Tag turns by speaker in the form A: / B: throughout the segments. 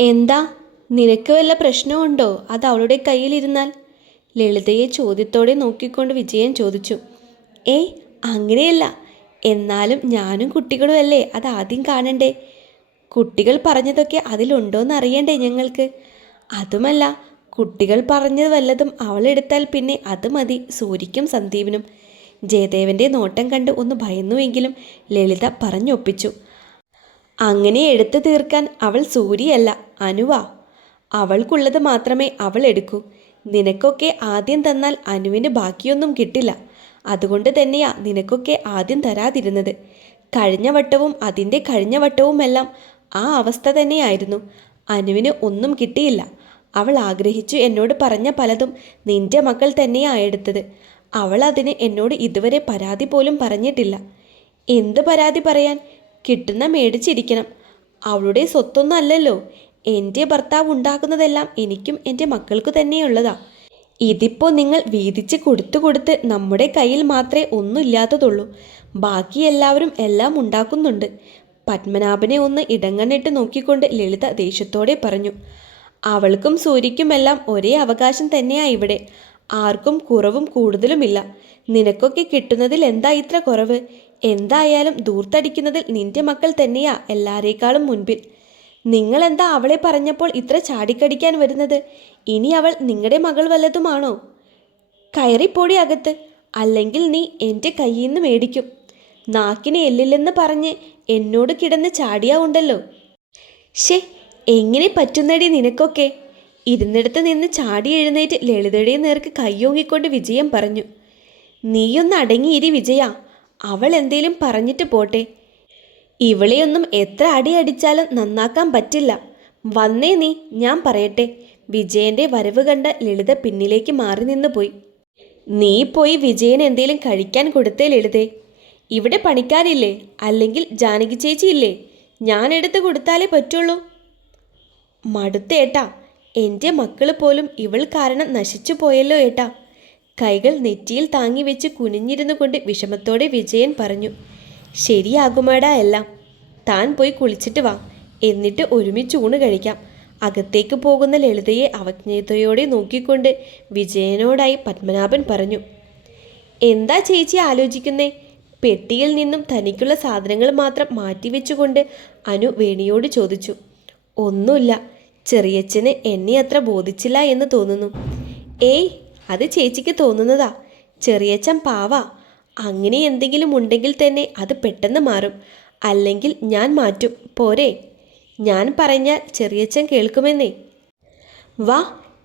A: എന്താ? നിനക്ക് വല്ല പ്രശ്നമുണ്ടോ? അത് അവളുടെ കയ്യിലിരുന്നാൽ? ലളിതയെ ചോദ്യത്തോടെ നോക്കിക്കൊണ്ട് വിജയൻ ചോദിച്ചു. ഏയ് അങ്ങനെയല്ല. എന്നാലും ഞാനും കുട്ടികളുമല്ലേ? അത് ആദ്യം കാണണ്ടേ? കുട്ടികൾ പറഞ്ഞതൊക്കെ അതിലുണ്ടോയെന്ന് അറിയണ്ടേ ഞങ്ങൾക്ക്? അതുമല്ല കുട്ടികൾ പറഞ്ഞത് വല്ലതും അവളെടുത്താൽ പിന്നെ അത് മതി സൂര്യക്കും സന്ദീപിനും. ജയദേവന്റെ നോട്ടം കണ്ട് ഒന്ന് ഭയന്നുവെങ്കിലും ലളിത പറഞ്ഞൊപ്പിച്ചു. അങ്ങനെ എടുത്തു തീർക്കാൻ അവൾ സൂര്യയല്ല അനുവാ അവൾക്കുള്ളത് മാത്രമേ അവൾ എടുക്കൂ. നിനക്കൊക്കെ ആദ്യം തന്നാൽ അനുവിന് ബാക്കിയൊന്നും കിട്ടില്ല. അതുകൊണ്ട് തന്നെയാ നിനക്കൊക്കെ ആദ്യം തരാതിരുന്നത്. കഴിഞ്ഞ വട്ടവും അതിന്റെ കഴിഞ്ഞ വട്ടവുമെല്ലാം ആ അവസ്ഥ തന്നെയായിരുന്നു. അനുവിന് ഒന്നും കിട്ടിയില്ല. അവൾ ആഗ്രഹിച്ചു എന്നോട് പറഞ്ഞ പലതും നിന്റെ മക്കൾ തന്നെയാ എടുത്തത്. അവൾ അതിന് എന്നോട് ഇതുവരെ പരാതി പോലും പറഞ്ഞിട്ടില്ല. എന്ത് പരാതി പറയാൻ? കിട്ടുന്ന മേടിച്ചിരിക്കണം. അവളുടെ സ്വത്തൊന്നും അല്ലല്ലോ എന്റെ ഭർത്താവ് ഉണ്ടാക്കുന്നതെല്ലാം എനിക്കും എന്റെ മക്കൾക്ക് തന്നെയുള്ളതാ. ഇതിപ്പോൾ നിങ്ങൾ വീതിച്ച് കൊടുത്തു കൊടുത്ത് നമ്മുടെ കയ്യിൽ മാത്രമേ ഒന്നുമില്ലാത്തതുള്ളൂ. ബാക്കി എല്ലാവരും എല്ലാം ഉണ്ടാക്കുന്നുണ്ട്. പത്മനാഭനെ ഒന്ന് ഇടങ്ങണ്ണിട്ട് നോക്കിക്കൊണ്ട് ലളിത ദേഷ്യത്തോടെ പറഞ്ഞു അവൾക്കും സൂര്യയ്ക്കുമെല്ലാം ഒരേ അവകാശം തന്നെയാ ഇവിടെ. ആർക്കും കുറവും കൂടുതലുമില്ല. നിനക്കൊക്കെ കിട്ടുന്നതിൽ എന്താ ഇത്ര കുറവ്? എന്തായാലും ദൂർത്തടിക്കുന്നതിൽ നിന്റെ മക്കൾ തന്നെയാ എല്ലാരേക്കാളും മുൻപിൽ. നിങ്ങൾ എന്താ അവളെ പറഞ്ഞപ്പോൾ ഇത്ര ചാടിക്കടിക്കാൻ വരുന്നത്? ഇനി അവൾ നിങ്ങളുടെ മകൾ വല്ലതുമാണോ? കയറിപ്പോടി അകത്ത് അല്ലെങ്കിൽ നീ എന്റെ കയ്യിൽ നിന്ന് മേടിക്കും. നാക്കിനെ എല്ലില്ലെന്ന് പറഞ്ഞ് എന്നോട് കിടന്ന് ചാടിയാ ഉണ്ടല്ലോ. ഷേ എങ്ങനെ പറ്റുന്നടി നിനക്കൊക്കെ? ഇരുന്നിടത്ത് നിന്ന് ചാടി എഴുന്നേറ്റ് ലളിതയുടെ നേർക്ക് കയ്യോങ്ങിക്കൊണ്ട് വിജയം പറഞ്ഞു. നീയൊന്ന് അടങ്ങിയിരി വിജയ. അവൾ എന്തേലും പറഞ്ഞിട്ട് പോട്ടെ. ഇവളെയൊന്നും എത്ര അടി അടിച്ചാലും നന്നാക്കാൻ പറ്റില്ല. വന്നേ നീ ഞാൻ പറയട്ടെ. വിജയന്റെ വരവ് കണ്ട ലളിത പിന്നിലേക്ക് മാറി നിന്ന് പോയി. നീ പോയി വിജയൻ എന്തേലും കഴിക്കാൻ കൊടുത്തേ ലളിതേ. ഇവിടെ പണിക്കാരില്ലേ? അല്ലെങ്കിൽ ജാനകി ചേച്ചി ഇല്ലേ? ഞാൻ എടുത്ത് കൊടുത്താലേ പറ്റുള്ളൂ. മടുത്തേട്ടാ. എന്റെ മക്കൾ പോലും ഇവൾ കാരണം നശിച്ചു പോയല്ലോ ഏട്ടാ. കൈകൾ നെറ്റിയിൽ താങ്ങി വെച്ച് കുനിഞ്ഞിരുന്നു കൊണ്ട് വിഷമത്തോടെ വിജയൻ പറഞ്ഞു ശരിയാകുമാടാ എല്ലാം. താൻ പോയി കുളിച്ചിട്ട് വാ. എന്നിട്ട് ഒരുമിച്ച് ഊണ് കഴിക്കാം. അകത്തേക്ക് പോകുന്ന ലളിതയെ അവജ്ഞതയോടെ നോക്കിക്കൊണ്ട് വിജയനോടായി പത്മനാഭൻ പറഞ്ഞു എന്താ ചേച്ചി ആലോചിക്കുന്നേ? പെട്ടിയിൽ നിന്നും തനിക്കുള്ള സാധനങ്ങൾ മാത്രം മാറ്റിവെച്ചുകൊണ്ട് അനു വേണിയോട് ചോദിച്ചു ഒന്നുമില്ല. ചെറിയച്ഛന് എന്നെ അത്ര ബോധിച്ചില്ല എന്ന് തോന്നുന്നു. ഏയ് അത് ചേച്ചിക്ക് തോന്നുന്നതാ. ചെറിയച്ഛൻ പാവാ. അങ്ങനെ എന്തെങ്കിലും ഉണ്ടെങ്കിൽ തന്നെ അത് പെട്ടെന്ന് മാറും. അല്ലെങ്കിൽ ഞാൻ മാറ്റും. പോരെ. ഞാൻ പറഞ്ഞാൽ ചെറിയച്ചൻ കേൾക്കുമെന്നേ. വാ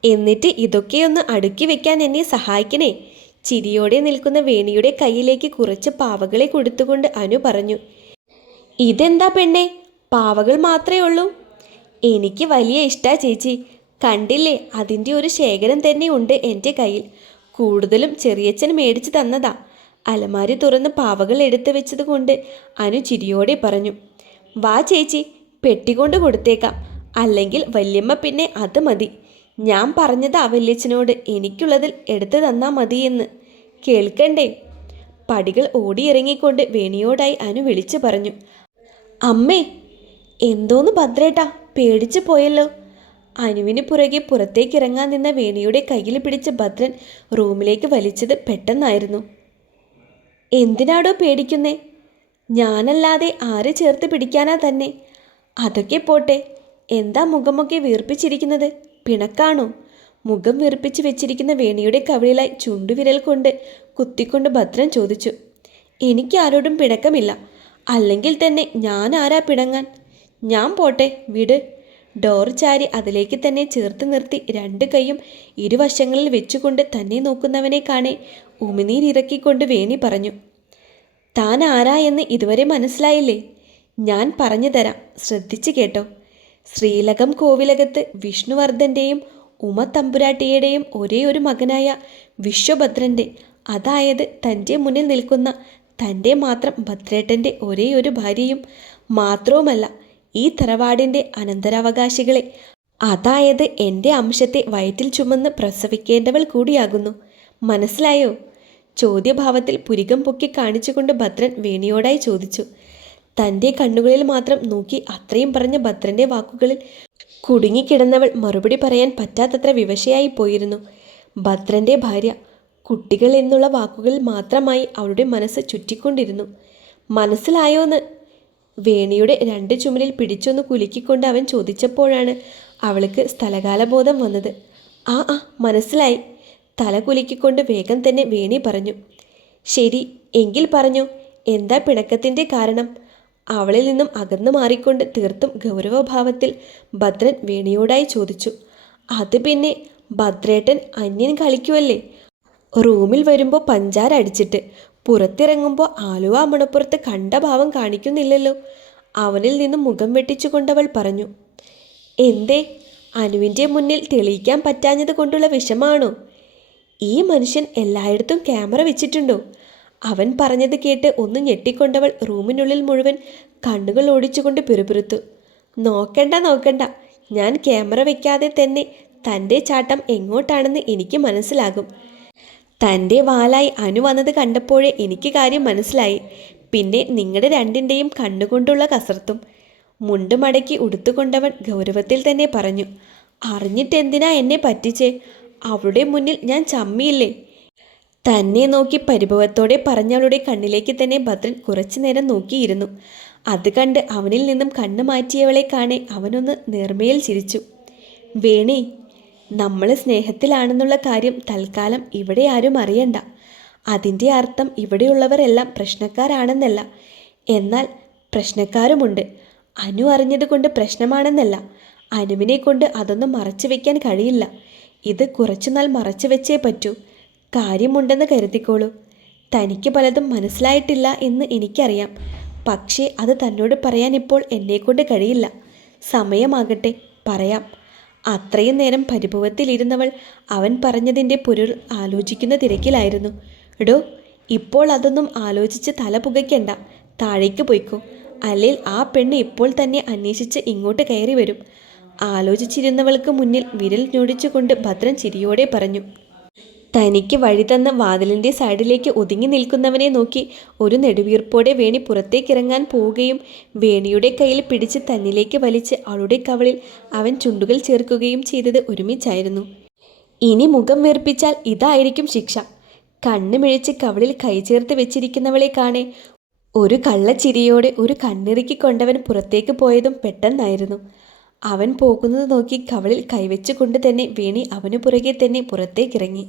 A: എന്നിട്ട് ഇതൊക്കെയൊന്ന് അടുക്കി വെക്കാൻ എന്നെ സഹായിക്കണേ. ചിരിയോടെ നിൽക്കുന്ന വേണിയുടെ കയ്യിലേക്ക് കുറച്ച് പാവകളെ കൊടുത്തുകൊണ്ട് അനു പറഞ്ഞു. ഇതെന്താ പെണ്ണേ? പാവകൾ മാത്രമേ ഉള്ളൂ. എനിക്ക് വലിയ ഇഷ്ടാ ചേച്ചി. കണ്ടില്ലേ അതിന്റെ ഒരു ശേഖരം തന്നെ ഉണ്ട് എന്റെ കയ്യിൽ. കൂടുതലും ചെറിയച്ഛൻ മേടിച്ചു തന്നതാ. അലമാരി തുറന്ന് പാവകൾ എടുത്തു വെച്ചത് കൊണ്ട് അനു ചിരിയോടെ പറഞ്ഞു വാ ചേച്ചി പെട്ടികൊണ്ട് കൊടുത്തേക്കാം. അല്ലെങ്കിൽ വല്യമ്മ പിന്നെ അത് മതി. ഞാൻ പറഞ്ഞത് വല്യച്ഛനോട് എനിക്കുള്ളതിൽ എടുത്തു തന്നാ മതിയെന്ന്. കേൾക്കണ്ടേ? പടികൾ ഓടിയിറങ്ങിക്കൊണ്ട് വേണിയോടായി അനു വിളിച്ചു പറഞ്ഞു അമ്മേ എന്തോന്ന് ഭദ്രേട്ടാ പേടിച്ചു പോയല്ലോ. അനുവിന് പുറകെ പുറത്തേക്കിറങ്ങാൻ നിന്ന വേണിയുടെ കയ്യിൽ പിടിച്ച ഭദ്രൻ റൂമിലേക്ക് വലിച്ചത് പെട്ടെന്നായിരുന്നു. എന്തിനാടോ പേടിക്കുന്നേ? ഞാനല്ലാതെ ആരെ ചേർത്ത് പിടിക്കാനാ തന്നെ? അതൊക്കെ പോട്ടെ എന്താ മുഖമൊക്കെ വീർപ്പിച്ചിരിക്കുന്നത്? പിണക്കാണോ? മുഖം വീർപ്പിച്ച് വെച്ചിരിക്കുന്ന വേണിയുടെ കവിളിലായി ചുണ്ടുവിരൽ കൊണ്ട് കുത്തിക്കൊണ്ട് ഭദ്രൻ ചോദിച്ചു. എനിക്ക് ആരോടും പിണക്കമില്ല. അല്ലെങ്കിൽ തന്നെ ഞാൻ ആരാ പിണങ്ങാൻ? ഞാൻ പോട്ടെ വിട്. ഡോർ ചാരി അതിലേക്ക് തന്നെ ചേർത്ത് നിർത്തി രണ്ട് കൈയും ഇരുവശങ്ങളിൽ വെച്ചുകൊണ്ട് തന്നെ നോക്കുന്നവനെ കാണെ ഉമിനീരിറക്കിക്കൊണ്ട് വേണി പറഞ്ഞു താൻ ആരാ എന്ന് ഇതുവരെ മനസ്സിലായില്ലേ? ഞാൻ പറഞ്ഞു തരാം ശ്രദ്ധിച്ചു കേട്ടോ. ശ്രീലകം കോവിലകത്ത് വിഷ്ണുവർദ്ധന്റെയും ഉമ തമ്പുരാട്ടിയുടെയും ഒരേ ഒരു മകനായ വിശ്വഭദ്രന്റെ അതായത് തന്റെ മുന്നിൽ നിൽക്കുന്ന തന്റെ മാത്രം ഭദ്രേട്ടന്റെ ഒരേ ഒരു ഭാര്യയും മാത്രവുമല്ല ഈ തറവാടിന്റെ അനന്തരാവകാശികളെ. അതായത് എന്റെ അംശത്തെ വയറ്റിൽ ചുമന്ന് പ്രസവിക്കേണ്ടവൾ കൂടിയാകുന്നു. മനസ്സിലായോ? ചോദ്യഭാവത്തിൽ പുരികം പൊക്കി കാണിച്ചുകൊണ്ട് ഭദ്രൻ വേണിയോടായി ചോദിച്ചു. തന്റെ കണ്ണുകളിൽ മാത്രം നോക്കി അത്രയും പറഞ്ഞ ഭദ്രന്റെ വാക്കുകളിൽ കുടുങ്ങിക്കിടന്നവൾ മറുപടി പറയാൻ പറ്റാത്തത്ര വിവശയായി പോയിരുന്നു. ഭദ്രന്റെ ഭാര്യ കുട്ടികൾ എന്നുള്ള വാക്കുകളിൽ മാത്രമായി അവളുടെ മനസ്സ് ചുറ്റിക്കൊണ്ടിരുന്നു. മനസ്സിലായോന്ന്? വേണിയുടെ രണ്ട് ചുമലിൽ പിടിച്ചൊന്ന് കുലുക്കിക്കൊണ്ട് അവൻ ചോദിച്ചപ്പോഴാണ് അവൾക്ക് സ്ഥലകാലബോധം വന്നത്. ആ ആ മനസ്സിലായി. തല കുലുക്കിക്കൊണ്ട് വേഗം തന്നെ വേണി പറഞ്ഞു. ശരി എങ്കിൽ പറഞ്ഞു. എന്താ പിണക്കത്തിന്റെ കാരണം? അവളിൽ നിന്നും അകന്നു മാറിക്കൊണ്ട് തീർത്തും ഗൗരവഭാവത്തിൽ ഭദ്രൻ വേണിയോടായി ചോദിച്ചു. അത് പിന്നെ ഭദ്രേട്ടൻ അന്യൻ കളിക്കുമല്ലേ റൂമിൽ വരുമ്പോൾ പഞ്ചാര അടിച്ചിട്ട് പുറത്തിറങ്ങുമ്പോൾ ആലുവ മണപ്പുറത്ത് കണ്ട ഭാവം കാണിക്കുന്നില്ലല്ലോ. അവനിൽ നിന്ന് മുഖം വെട്ടിച്ചുകൊണ്ടവൾ പറഞ്ഞു എന്തേ അനുവിന്റെ മുന്നിൽ തെളിയിക്കാൻ പറ്റാഞ്ഞത് കൊണ്ടുള്ള വിഷമാണോ? ഈ മനുഷ്യൻ എല്ലായിടത്തും ക്യാമറ വെച്ചിട്ടുണ്ടോ അവൻ പറഞ്ഞത് കേട്ട് ഒന്ന് ഞെട്ടിക്കൊണ്ടവൾ റൂമിനുള്ളിൽ മുഴുവൻ കണ്ണുകൾ ഓടിച്ചുകൊണ്ട് പിറുപിറുത്തു നോക്കണ്ട നോക്കണ്ട ഞാൻ ക്യാമറ വെക്കാതെ തന്നെ തന്റെ ചാട്ടം എങ്ങോട്ടാണെന്ന് എനിക്ക് മനസ്സിലാകും. തന്റെ വാലായി അനു വന്നത് കണ്ടപ്പോഴേ എനിക്ക് കാര്യം മനസ്സിലായി. പിന്നെ നിങ്ങളുടെ രണ്ടിന്റെയും കണ്ണുകൊണ്ടുള്ള കസർത്തും. മുണ്ട് മടക്കി ഉടുത്തുകൊണ്ടവൻ ഗൗരവത്തിൽ തന്നെ പറഞ്ഞു അറിഞ്ഞിട്ടെന്തിനാ എന്നെ പറ്റിച്ചേ? അവളുടെ മുന്നിൽ ഞാൻ ചമ്മിയില്ലേ? തന്നെ നോക്കി പരിഭവത്തോടെ പറഞ്ഞവളുടെ കണ്ണിലേക്ക് തന്നെ ഭദ്രൻ കുറച്ചു നേരം നോക്കിയിരുന്നു. അത് കണ്ട് അവനിൽ നിന്നും കണ്ണു മാറ്റിയവളെ കാണെ അവനൊന്ന് നേർമയിൽ ചിരിച്ചു. വേണി നമ്മൾ സ്നേഹത്തിലാണെന്നുള്ള കാര്യം തൽക്കാലം ഇവിടെ ആരും അറിയണ്ട. അതിന്റെ അർത്ഥം ഇവിടെയുള്ളവരെല്ലാം പ്രശ്നക്കാരാണെന്നല്ല. എന്നാൽ പ്രശ്നക്കാരുമുണ്ട്. അനു അറിഞ്ഞതുകൊണ്ട് പ്രശ്നമാണെന്നല്ല. അനുവിനെ കൊണ്ട് അതൊന്നും മറച്ചു വയ്ക്കാൻ കഴിയില്ല. ഇത് കുറച്ചുനാൾ മറച്ചു വെച്ചേ പറ്റൂ. കാര്യമുണ്ടെന്ന് കരുതിക്കോളൂ. തനിക്ക് പലതും മനസ്സിലായിട്ടില്ല എന്ന് എനിക്കറിയാം. പക്ഷേ അത് തന്നോട് പറയാൻ ഇപ്പോൾ എന്നെക്കൊണ്ട് കഴിയില്ല. സമയമാകട്ടെ പറയാം. അത്രയും നേരം പരിഭവത്തിലിരുന്നവൾ അവൻ പറഞ്ഞതിന്റെ പൊരുൾ ആലോചിക്കുന്ന തിരക്കിലായിരുന്നു. എടോ ഇപ്പോൾ അതൊന്നും ആലോചിച്ച് തല പുകയ്ക്കണ്ട. താഴേക്ക് പോയിക്കോ. അല്ലെങ്കിൽ ആ പെണ്ണ് ഇപ്പോൾ തന്നെ അന്വേഷിച്ച് ഇങ്ങോട്ട് കയറി വരും. ആലോചിച്ചിരുന്നവൾക്ക് മുന്നിൽ വിരൽ ഞൊടിച്ചുകൊണ്ട് ഭദ്രൻ ചിരിയോടെ പറഞ്ഞു. തനിക്ക് വഴി തന്ന വാതിലിന്റെ സൈഡിലേക്ക് ഒതുങ്ങി നിൽക്കുന്നവനെ നോക്കി ഒരു നെടുവീർപ്പോടെ വേണി പുറത്തേക്കിറങ്ങാൻ പോവുകയും വേണിയുടെ കയ്യിൽ പിടിച്ച് തന്നിലേക്ക് വലിച്ച് അവളുടെ കവളിൽ അവൻ ചുണ്ടുകൾ ചേർക്കുകയും ചെയ്തത് ഒരുമിച്ചായിരുന്നു. ഇനി മുഖം വീർപ്പിച്ചാൽ ഇതായിരിക്കും ശിക്ഷ. കണ്ണുമിഴിച്ച് കവളിൽ കൈ ചേർത്ത് വെച്ചിരിക്കുന്നവളെ കാണെ ഒരു കള്ളച്ചിരിയോടെ ഒരു കണ്ണിറുക്കി കൊണ്ടവൻ പുറത്തേക്ക് പോയതും പെട്ടെന്നായിരുന്നു. അവൻ പോകുന്നത് നോക്കി കവളിൽ കൈവച്ചുകൊണ്ട് തന്നെ വേണി അവനു പുറകെ തന്നെ പുറത്തേക്കിറങ്ങി.